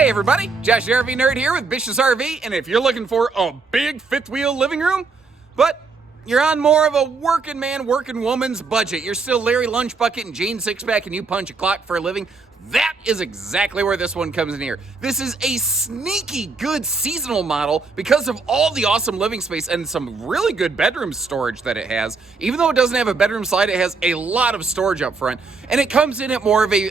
Hey everybody, Josh the RV Nerd here with Bish's RV, and if you're looking for a big fifth wheel living room, but you're on more of a working man, working woman's budget, you're still Larry Lunchbucket and Jane Sixpack and you punch a clock for a living, that is exactly where this one comes in here. This is a sneaky good seasonal model because of all the awesome living space and some really good bedroom storage that it has. Even though it doesn't have a bedroom slide, it has a lot of storage up front, and it comes in at more of a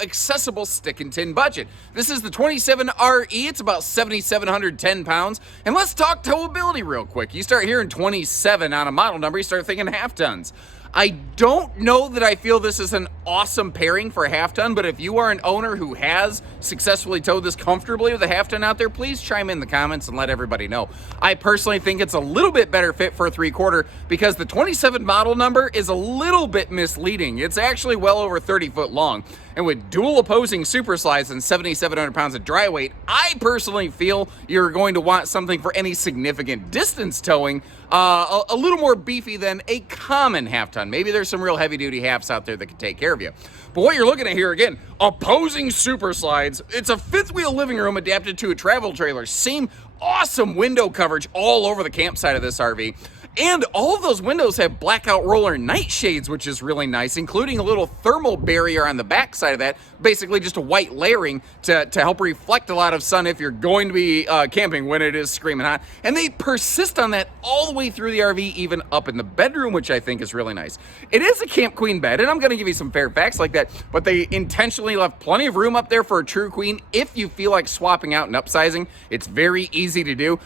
accessible stick and tin budget. This is the 27RE. It's about 7,710 pounds. And let's talk towability real quick. You start hearing 27 on a model number, you start thinking half tons. I don't know that I feel this is an awesome pairing for a half ton, but if you are an owner who has successfully towed this comfortably with a half ton out there, please chime in the comments and let everybody know. I personally think it's a little bit better fit for a 3/4 because the 27 model number is a little bit misleading. It's actually well over 30 foot long. And with dual opposing super slides and 7,700 pounds of dry weight, I personally feel you're going to want something for any significant distance towing a little more beefy than a common half ton. Maybe there's some real heavy duty halves out there that can take care of you. But what you're looking at here, again, opposing super slides. It's a fifth wheel living room adapted to a travel trailer. Same awesome window coverage all over the campsite of this RV. And all of those windows have blackout roller nightshades, which is really nice, including a little thermal barrier on the back side of that, basically just a white layering to help reflect a lot of sun if you're going to be camping when it is screaming hot. And they persist on that all the way through the RV, even up in the bedroom, which I think is really nice. It is a Camp Queen bed, and I'm going to give you some fair facts like that, but they intentionally left plenty of room up there for a true queen. If you feel like swapping out and upsizing, it's very easy to do.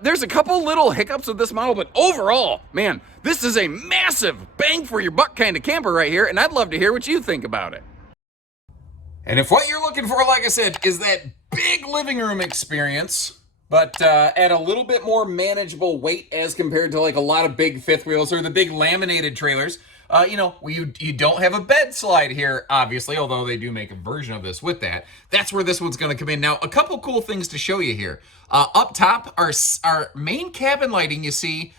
There's a couple little hiccups with this model, but overall, man, this is a massive bang for your buck kind of camper right here, and I'd love to hear what you think about it. And if what you're looking for, like I said, is that big living room experience, but at a little bit more manageable weight as compared to like a lot of big fifth wheels or the big laminated trailers, you don't have a bed slide here, obviously, although they do make a version of this with that. That's where this one's going to come in. Now, a couple cool things to show you here. Up top, our main cabin lighting, you see,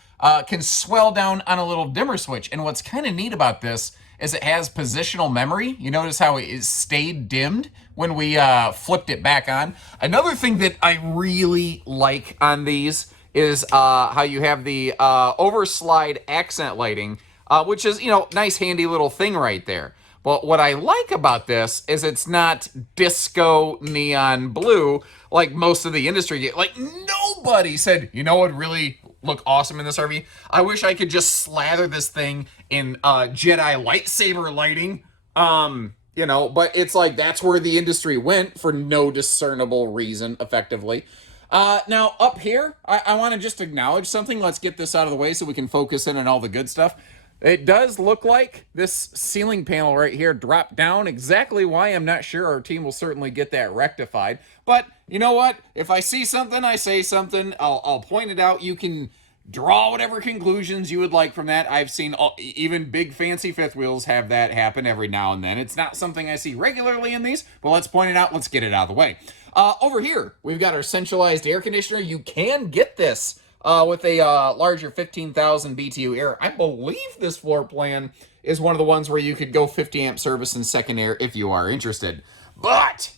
can swell down on a little dimmer switch. And what's kind of neat about this is it has positional memory. You notice how it stayed dimmed when we flipped it back on. Another thing that I really like on these is how you have the overslide accent lighting, which is, nice handy little thing right there. But what I like about this is it's not disco neon blue like most of the industry get. Like, nobody said, what would really look awesome in this RV? I wish I could just slather this thing in Jedi lightsaber lighting. But it's like that's where the industry went for no discernible reason, effectively. Now, up here, I want to just acknowledge something. Let's get this out of the way so we can focus in on all the good stuff. It does look like this ceiling panel right here dropped down. Exactly why, I'm not sure. Our team will certainly get that rectified. But you know what? If I see something, I say something. I'll point it out. You can draw whatever conclusions you would like from that. I've seen even big fancy fifth wheels have that happen every now and then. It's not something I see regularly in these, but let's point it out. Let's get it out of the way. Over here, we've got our centralized air conditioner. You can get this with a larger 15,000 BTU air. I believe this floor plan is one of the ones where you could go 50 amp service and second air if you are interested. But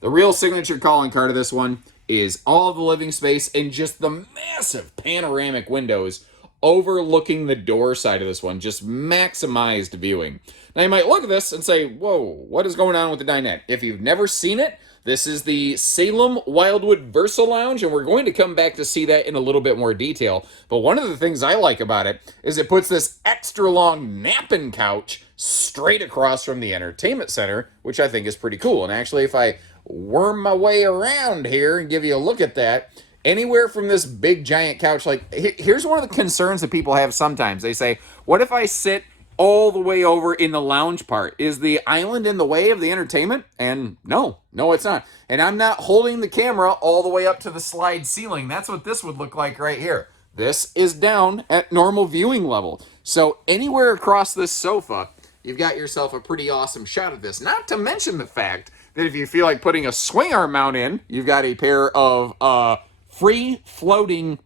the real signature calling card of this one is all of the living space and just the massive panoramic windows overlooking the door side of this one. Just maximized viewing. Now you might look at this and say, whoa, what is going on with the dinette? If you've never seen it, this is the Salem Wildwood VersaLounge, and we're going to come back to see that in a little bit more detail. But one of the things I like about it is it puts this extra long napping couch straight across from the entertainment center, which I think is pretty cool. And actually, if I worm my way around here and give you a look at that, anywhere from this big giant couch, like here's one of the concerns that people have sometimes. They say, what if I sit all the way over in the lounge part? Is the island in the way of the entertainment? And no, it's not. And I'm not holding the camera all the way up to the slide ceiling. That's what this would look like right here. This is down at normal viewing level. So anywhere across this sofa, you've got yourself a pretty awesome shot of this. Not to mention the fact that if you feel like putting a swing arm mount in, you've got a pair of free floating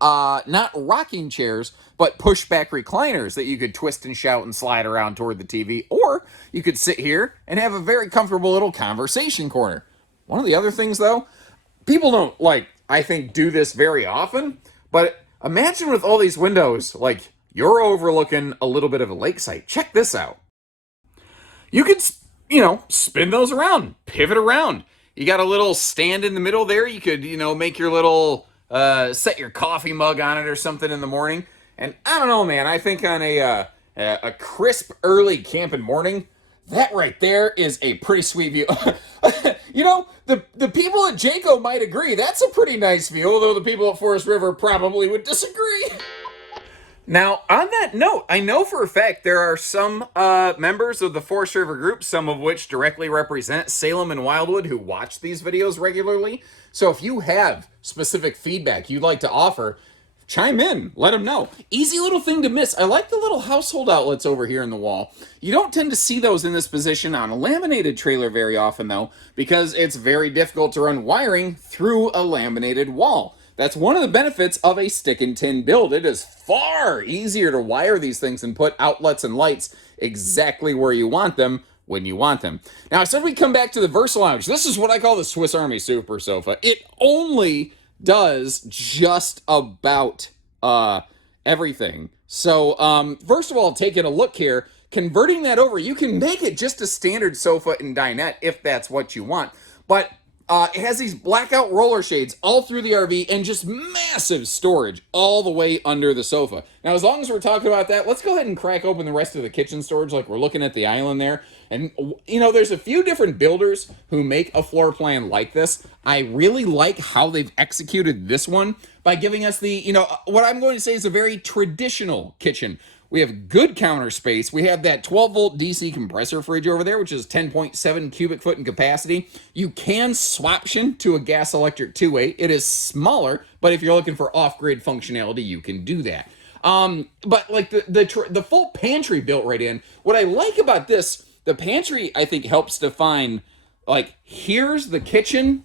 not rocking chairs, but pushback recliners that you could twist and shout and slide around toward the TV, or you could sit here and have a very comfortable little conversation corner. One of the other things, though, people don't, like, I think, do this very often, but imagine with all these windows, like, you're overlooking a little bit of a lakeside. Check this out. You could, spin those around, pivot around. You got a little stand in the middle there. You could, make your little, set your coffee mug on it or something in the morning. And I don't know, man, I think on a crisp early camping morning, that right there is a pretty sweet view. The people at Jayco might agree. That's a pretty nice view, although the people at Forest River probably would disagree. Now, on that note, I know for a fact there are some members of the Forest River group, some of which directly represent Salem and Wildwood, who watch these videos regularly. So if you have specific feedback you'd like to offer, chime in, let them know. Easy little thing to miss. I like the little household outlets over here in the wall. You don't tend to see those in this position on a laminated trailer very often, though, because it's very difficult to run wiring through a laminated wall. That's one of the benefits of a stick and tin build. It is far easier to wire these things and put outlets and lights exactly where you want them when you want them. Now, I said we come back to the VersaLounge. This is what I call the Swiss Army Super Sofa. It only does just about everything. So, first of all, taking a look here, converting that over, you can make it just a standard sofa and dinette if that's what you want. But it has these blackout roller shades all through the RV and just massive storage all the way under the sofa. Now, as long as we're talking about that, let's go ahead and crack open the rest of the kitchen storage like we're looking at the island there. And, there's a few different builders who make a floor plan like this. I really like how they've executed this one by giving us the, what I'm going to say is a very traditional kitchen. We have good counter space. We have that 12-volt DC compressor fridge over there, which is 10.7 cubic foot in capacity. You can swaption to a gas electric 2.8. It is smaller, but if you're looking for off-grid functionality, you can do that. But like the full pantry built right in. What I like about this, the pantry, I think, helps define, like, here's the kitchen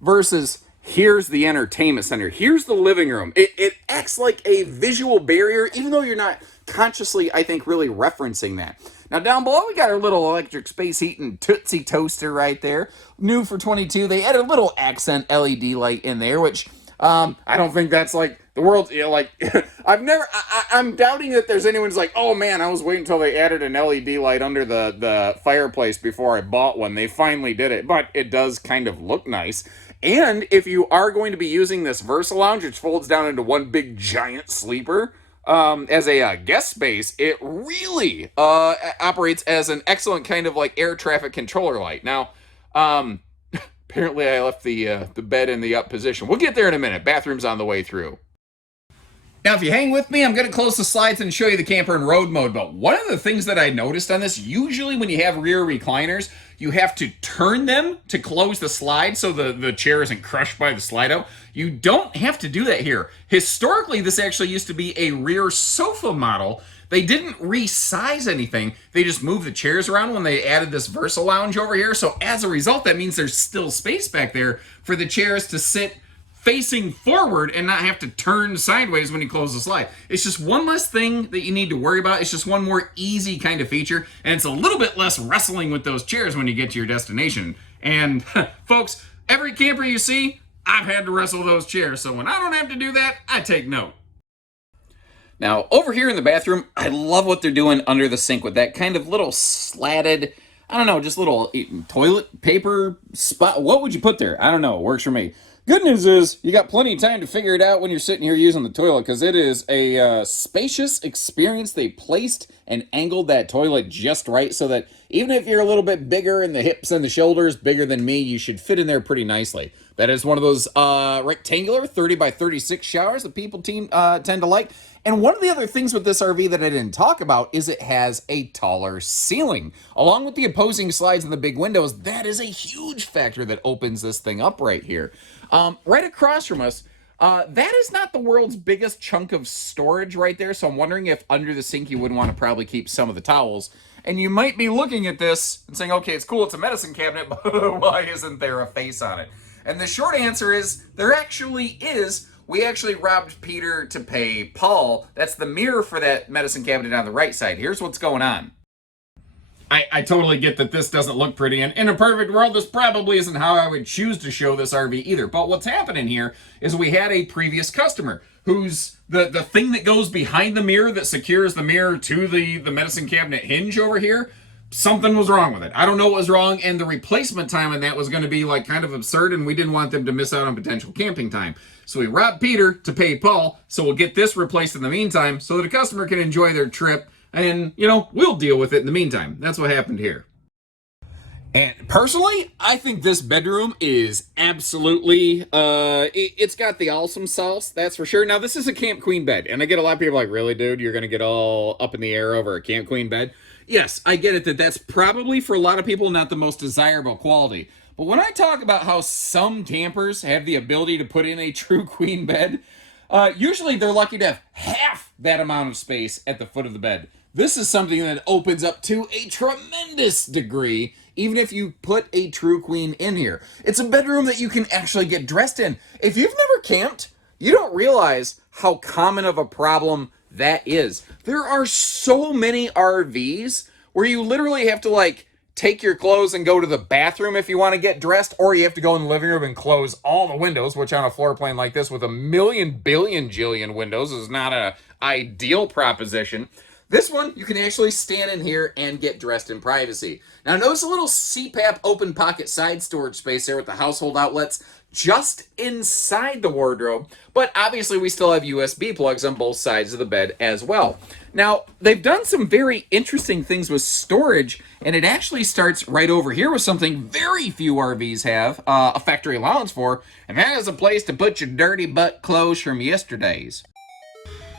versus here's the entertainment center. Here's the living room. It acts like a visual barrier, even though you're not consciously, I think, really referencing that. Now, down below, we got our little electric space heating Tootsie toaster right there. New for 22. They added a little accent LED light in there, which I don't think that's like the world, I'm doubting that there's anyone who's like, oh man, I was waiting until they added an LED light under the fireplace before I bought one. They finally did it, but it does kind of look nice. And if you are going to be using this VersaLounge, which folds down into one big giant sleeper, as a guest space, it really operates as an excellent kind of like air traffic controller light. Now, apparently I left the bed in the up position. We'll get there in a minute. Bathroom's on the way through. Now, if you hang with me, I'm going to close the slides and show you the camper in road mode. But one of the things that I noticed on this, usually when you have rear recliners, you have to turn them to close the slide so the chair isn't crushed by the slide out. You don't have to do that here. Historically, this actually used to be a rear sofa model. They didn't resize anything. They just moved the chairs around when they added this VersaLounge over here. So as a result, that means there's still space back there for the chairs to sit facing forward and not have to turn sideways when you close the slide. It's just one less thing that you need to worry about. It's just one more easy kind of feature, and it's a little bit less wrestling with those chairs when you get to your destination. And folks, every camper you see, I've had to wrestle those chairs, so when I don't have to do that, I take note. Now, over here in the bathroom, I love what they're doing under the sink with that kind of little slatted, I don't know, just little toilet paper spot. What would you put there? I don't know. It works for me. Good news is you got plenty of time to figure it out when you're sitting here using the toilet, because it is a spacious experience. They placed and angled that toilet just right so that even if you're a little bit bigger in the hips and the shoulders, bigger than me, you should fit in there pretty nicely. That is one of those rectangular 30 by 36 showers that people tend to like. And one of the other things with this RV that I didn't talk about is it has a taller ceiling. Along with the opposing slides and the big windows, that is a huge factor that opens this thing up right here. Right across from us, that is not the world's biggest chunk of storage right there, so I'm wondering if under the sink you wouldn't want to probably keep some of the towels. And you might be looking at this and saying, okay, it's cool, it's a medicine cabinet, but why isn't there a face on it? And the short answer is, there actually is. We actually robbed Peter to pay Paul. That's the mirror for that medicine cabinet on the right side. Here's what's going on. I totally get that this doesn't look pretty, and in a perfect world, this probably isn't how I would choose to show this RV either. But what's happening here is we had a previous customer who's the thing that goes behind the mirror that secures the mirror to the medicine cabinet hinge over here. Something was wrong with it. I don't know what was wrong, and the replacement time on that was going to be like kind of absurd, and we didn't want them to miss out on potential camping time. So we robbed Peter to pay Paul, so we'll get this replaced in the meantime so that a customer can enjoy their trip. And, you know, we'll deal with it in the meantime. That's what happened here. And personally, I think this bedroom is absolutely, it's got the awesome sauce, that's for sure. Now, this is a Camp Queen bed, and I get a lot of people like, really, dude, you're going to get all up in the air over a Camp Queen bed? Yes, I get it that that's probably, for a lot of people, not the most desirable quality. But when I talk about how some campers have the ability to put in a true queen bed, usually they're lucky to have half that amount of space at the foot of the bed. This is something that opens up to a tremendous degree, even if you put a true queen in here. It's a bedroom that you can actually get dressed in. If you've never camped, you don't realize how common of a problem that is. There are so many RVs where you literally have to like take your clothes and go to the bathroom if you want to get dressed, or you have to go in the living room and close all the windows, which on a floor plan like this with a million billion jillion windows is not an ideal proposition. This one, you can actually stand in here and get dressed in privacy. Now, notice a little CPAP open pocket side storage space there with the household outlets just inside the wardrobe, but obviously we still have USB plugs on both sides of the bed as well. Now, they've done some very interesting things with storage, and it actually starts right over here with something very few RVs have a factory allowance for, and that is a place to put your dirty butt clothes from yesterdays.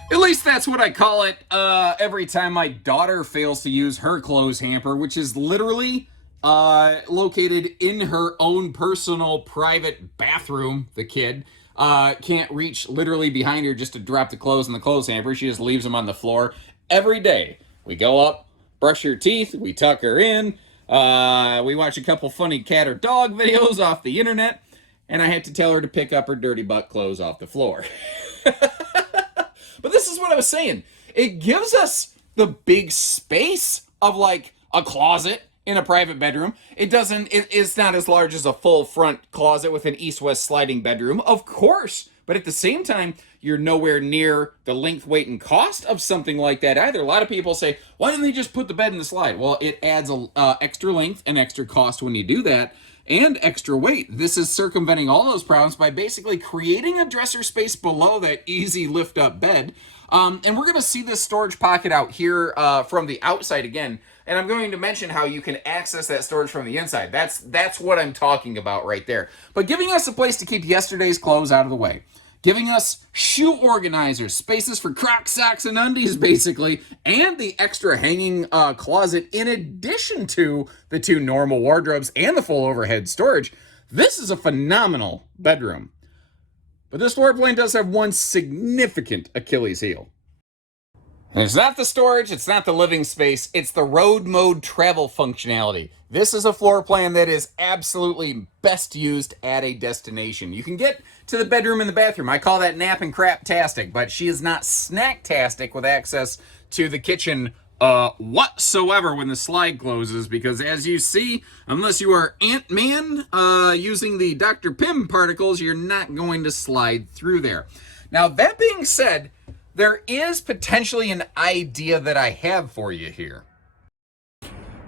At least that's what I call it every time my daughter fails to use her clothes hamper, which is literally located in her own personal private bathroom. The kid can't reach literally behind her just to drop the clothes in the clothes hamper. She just leaves them on the floor every day. We go up, brush her teeth, we tuck her in, we watch a couple funny cat or dog videos off the internet, and I had to tell her to pick up her dirty butt clothes off the floor. But this is what I was saying. It gives us the big space of like a closet in a private bedroom. It's not as large as a full front closet with an east-west sliding bedroom, of course. But at the same time, you're nowhere near the length, weight, and cost of something like that either. A lot of people say, why didn't they just put the bed in the slide? Well, it adds extra length and extra cost when you do that, and extra weight. This is circumventing all those problems by basically creating a dresser space below that easy lift-up bed. And we're going to see this storage pocket out here from the outside again. And I'm going to mention how you can access that storage from the inside. That's what I'm talking about right there. But giving us a place to keep yesterday's clothes out of the way. Giving us shoe organizers, spaces for Crocs, socks, and undies, basically, and the extra hanging closet in addition to the two normal wardrobes and the full overhead storage. This is a phenomenal bedroom. But this floor plan does have one significant Achilles heel. And it's not the storage, it's not the living space, it's the road mode travel functionality. This is a floor plan that is absolutely best used at a destination. You can get to the bedroom and the bathroom. I call that nap and crap-tastic, but she is not snack-tastic with access to the kitchen whatsoever when the slide closes, because as you see, unless you are Ant-Man using the Dr. Pym particles, you're not going to slide through there. Now, that being said, there is potentially an idea that I have for you here.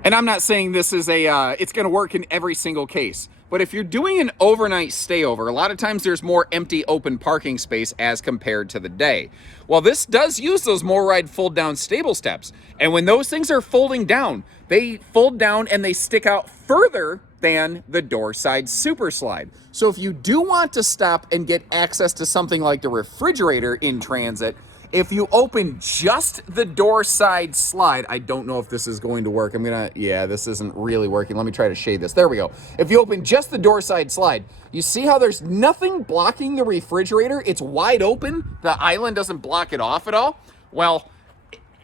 And I'm not saying this is it's going to work in every single case. But if you're doing an overnight stayover, a lot of times there's more empty open parking space as compared to the day. Well, this does use those MORryde fold down stable steps. And when those things are folding down, they fold down and they stick out further than the door side super slide. So if you do want to stop and get access to something like the refrigerator in transit, if you open just the door side slide, I don't know if this is going to work. Yeah, this isn't really working. Let me try to shade this. There we go. If you open just the door side slide, you see how there's nothing blocking the refrigerator? It's wide open. The island doesn't block it off at all. Well,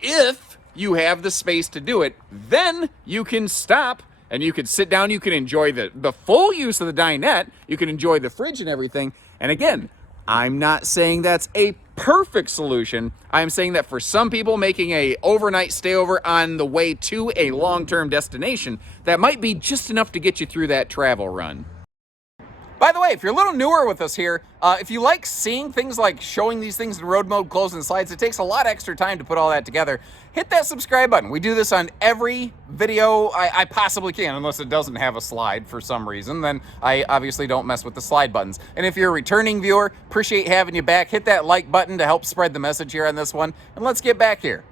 if you have the space to do it, then you can stop and you can sit down. You can enjoy the full use of the dinette. You can enjoy the fridge and everything. And again, I'm not saying that's a perfect solution. I am saying that for some people making a overnight stayover on the way to a long-term destination, that might be just enough to get you through that travel run. By the way, if you're a little newer with us here, if you like seeing things like showing these things in road mode, closing slides, it takes a lot of extra time to put all that together. Hit that subscribe button. We do this on every video I possibly can, unless it doesn't have a slide for some reason. Then I obviously don't mess with the slide buttons. And if you're a returning viewer, appreciate having you back. Hit that like button to help spread the message here on this one. And let's get back here.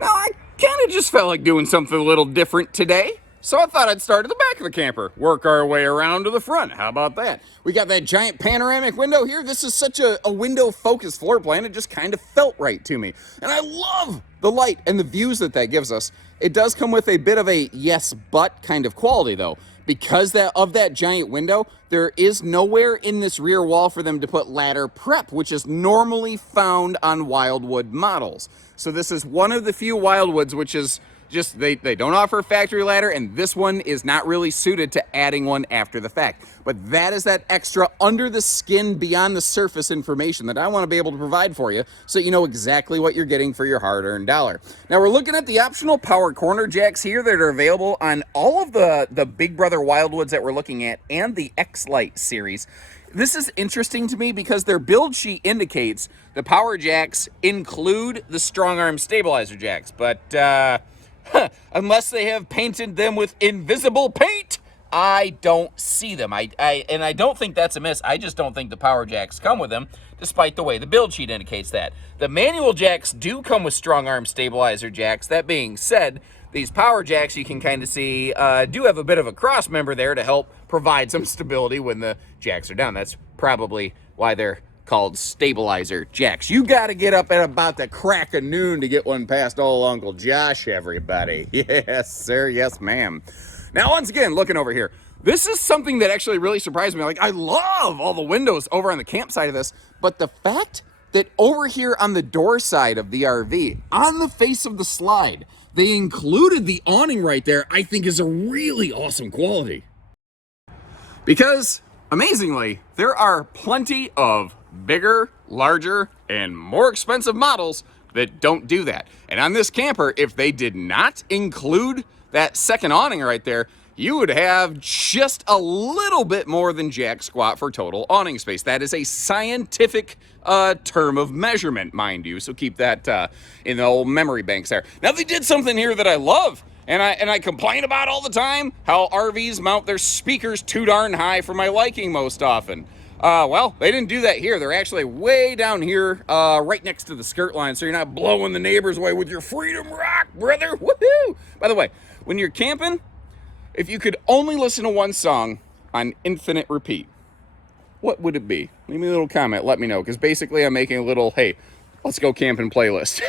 Now, I kind of just felt like doing something a little different today. So I thought I'd start at the back of the camper, work our way around to the front. How about that? We got that giant panoramic window here. This is such a window-focused floor plan. It just kind of felt right to me. And I love the light and the views that gives us. It does come with a bit of a yes, but kind of quality, though. Because of that giant window, there is nowhere in this rear wall for them to put ladder prep, which is normally found on Wildwood models. So this is one of the few Wildwoods which is just they don't offer a factory ladder, and this one is not really suited to adding one after the fact. But that is that extra under the skin, beyond the surface information that I want to be able to provide for you, so you know exactly what you're getting for your hard-earned dollar. Now we're looking at the optional power corner jacks here that are available on all of the Big Brother Wildwoods that we're looking at, and the X-Lite series. This is interesting to me because their build sheet indicates the power jacks include the strong arm stabilizer jacks, but unless they have painted them with invisible paint, I don't see them. And I don't think that's a miss. I just don't think the power jacks come with them, despite the way the build sheet indicates that. The manual jacks do come with strong arm stabilizer jacks. That being said, these power jacks, you can kind of see, do have a bit of a cross member there to help provide some stability when the jacks are down. That's probably why they're called stabilizer jacks. You got to get up at about the crack of noon to get one past old Uncle Josh, everybody. Yes, sir. Yes, ma'am. Now, once again, looking over here, this is something that actually really surprised me. Like, I love all the windows over on the campsite of this, but the fact that over here on the door side of the RV, on the face of the slide, they included the awning right there, I think is a really awesome quality. Because, amazingly, there are plenty of bigger, larger, and more expensive models that don't do that. And on this camper, if they did not include that second awning right there, you would have just a little bit more than jack squat for total awning space. That is a scientific term of measurement, mind you, so keep that in the old memory banks there. Now, they did something here that I love, and I complain about all the time, how RVs mount their speakers too darn high for my liking most often. Well, they didn't do that here. They're actually way down here, right next to the skirt line, so you're not blowing the neighbors away with your freedom rock, brother. Woohoo! By the way, when you're camping, if you could only listen to one song on infinite repeat, what would it be? Leave me a little comment, let me know, because basically I'm making a little, hey, let's go camping playlist.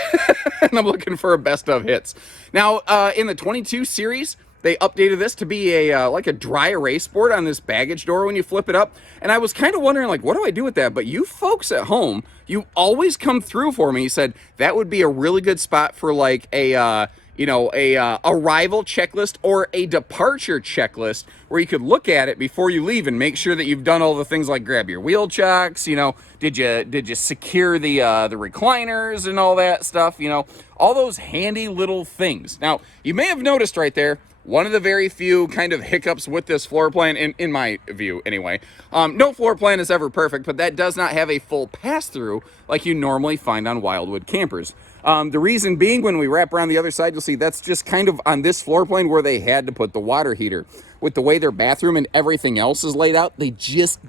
And I'm looking for a best of hits. Now, in the 22 series, they updated this to be a like a dry erase board on this baggage door when you flip it up. And I was kind of wondering, like, what do I do with that? But you folks at home, you always come through for me. You said that would be a really good spot for like a arrival checklist or a departure checklist where you could look at it before you leave and make sure that you've done all the things like grab your wheel chocks, you know, did you secure the recliners and all that stuff, you know, all those handy little things. Now, you may have noticed right there, one of the very few kind of hiccups with this floor plan, in my view anyway. No floor plan is ever perfect, but that does not have a full pass-through like you normally find on Wildwood campers. The reason being, when we wrap around the other side, you'll see that's just kind of on this floor plan where they had to put the water heater. With the way their bathroom and everything else is laid out, they just,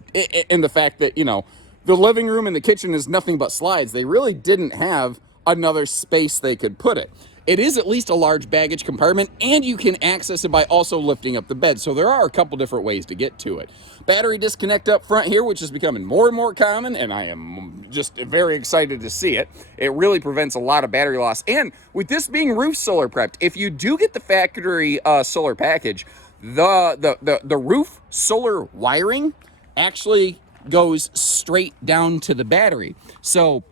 and the fact that, you know, the living room and the kitchen is nothing but slides, they really didn't have another space they could put it. It is at least a large baggage compartment, and you can access it by also lifting up the bed. So there are a couple different ways to get to it. Battery disconnect up front here, which is becoming more and more common, and I am just very excited to see it. It really prevents a lot of battery loss. And with this being roof solar prepped, if you do get the factory solar package, the roof solar wiring actually goes straight down to the battery. So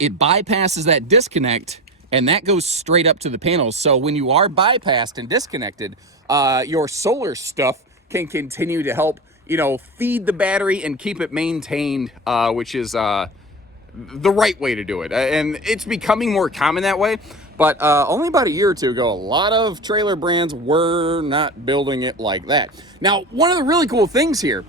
it bypasses that disconnect, and that goes straight up to the panels. So when you are bypassed and disconnected, your solar stuff can continue to help, you know, feed the battery and keep it maintained, which is the right way to do it. And it's becoming more common that way. But only about a year or two ago, a lot of trailer brands were not building it like that. Now, one of the really cool things here,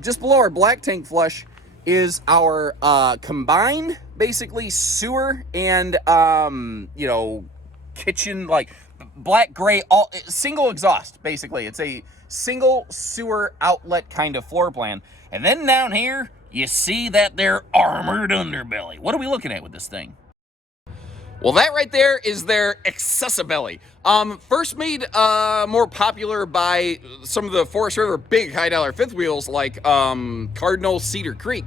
just below our black tank flush, is our combined, basically, sewer and, you know, kitchen, like black, gray, all single exhaust, basically. It's a single sewer outlet kind of floor plan. And then down here, you see that their armored underbelly. What are we looking at with this thing? Well, that right there is their accessibelly. First made more popular by some of the Forest River big high dollar fifth wheels like Cardinal, Cedar Creek.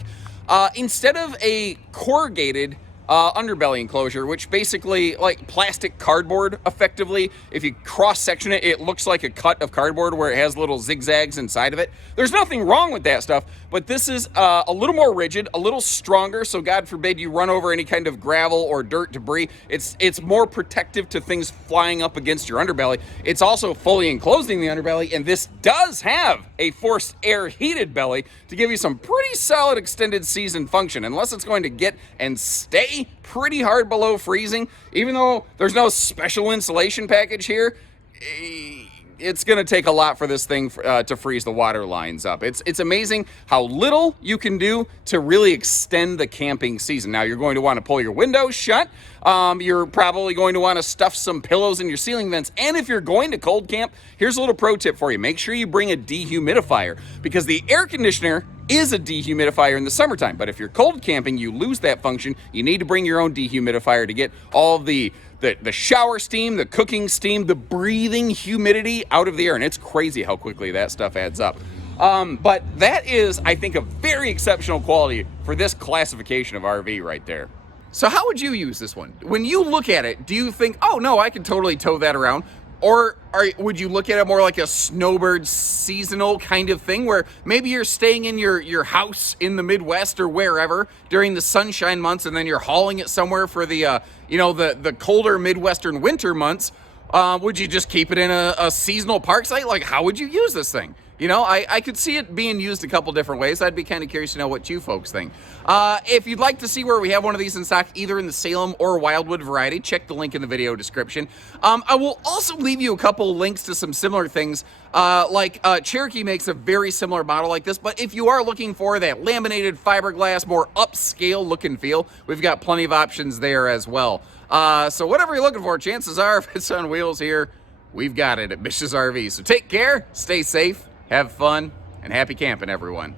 Instead of a corrugated underbelly enclosure, which basically like plastic cardboard effectively, if you cross section it, it looks like a cut of cardboard where it has little zigzags inside of it. There's nothing wrong with that stuff, but this is a little more rigid, a little stronger, so God forbid you run over any kind of gravel or dirt debris. It's more protective to things flying up against your underbelly. It's also fully enclosing the underbelly, and this does have a forced air heated belly to give you some pretty solid extended season function, unless it's going to get and stay pretty hard below freezing. Even though there's no special insulation package here, it's going to take a lot for this thing to freeze the water lines up. It's amazing how little you can do to really extend the camping season. Now, you're going to want to pull your windows shut. You're probably going to want to stuff some pillows in your ceiling vents. And if you're going to cold camp, here's a little pro tip for you. Make sure you bring a dehumidifier, because the air conditioner is a dehumidifier in the summertime. But if you're cold camping, you lose that function. You need to bring your own dehumidifier to get all the shower steam, the cooking steam, the breathing humidity out of the air. And it's crazy how quickly that stuff adds up. But that is, I think, a very exceptional quality for this classification of RV right there. So how would you use this one? When you look at it, do you think, oh no, I can totally tow that around? Or would you look at it more like a snowbird seasonal kind of thing, where maybe you're staying in your house in the Midwest or wherever during the sunshine months, and then you're hauling it somewhere for the the colder Midwestern winter months? Would you just keep it in a seasonal park site? Like, how would you use this thing? You know, I could see it being used a couple different ways. I'd be kind of curious to know what you folks think. If you'd like to see where we have one of these in stock, either in the Salem or Wildwood variety, check the link in the video description. I will also leave you a couple links to some similar things. Cherokee makes a very similar model like this, but if you are looking for that laminated fiberglass, more upscale look and feel, we've got plenty of options there as well. So whatever you're looking for, chances are, if it's on wheels here, we've got it at Bish's RV. So take care, stay safe, have fun, and happy camping, everyone.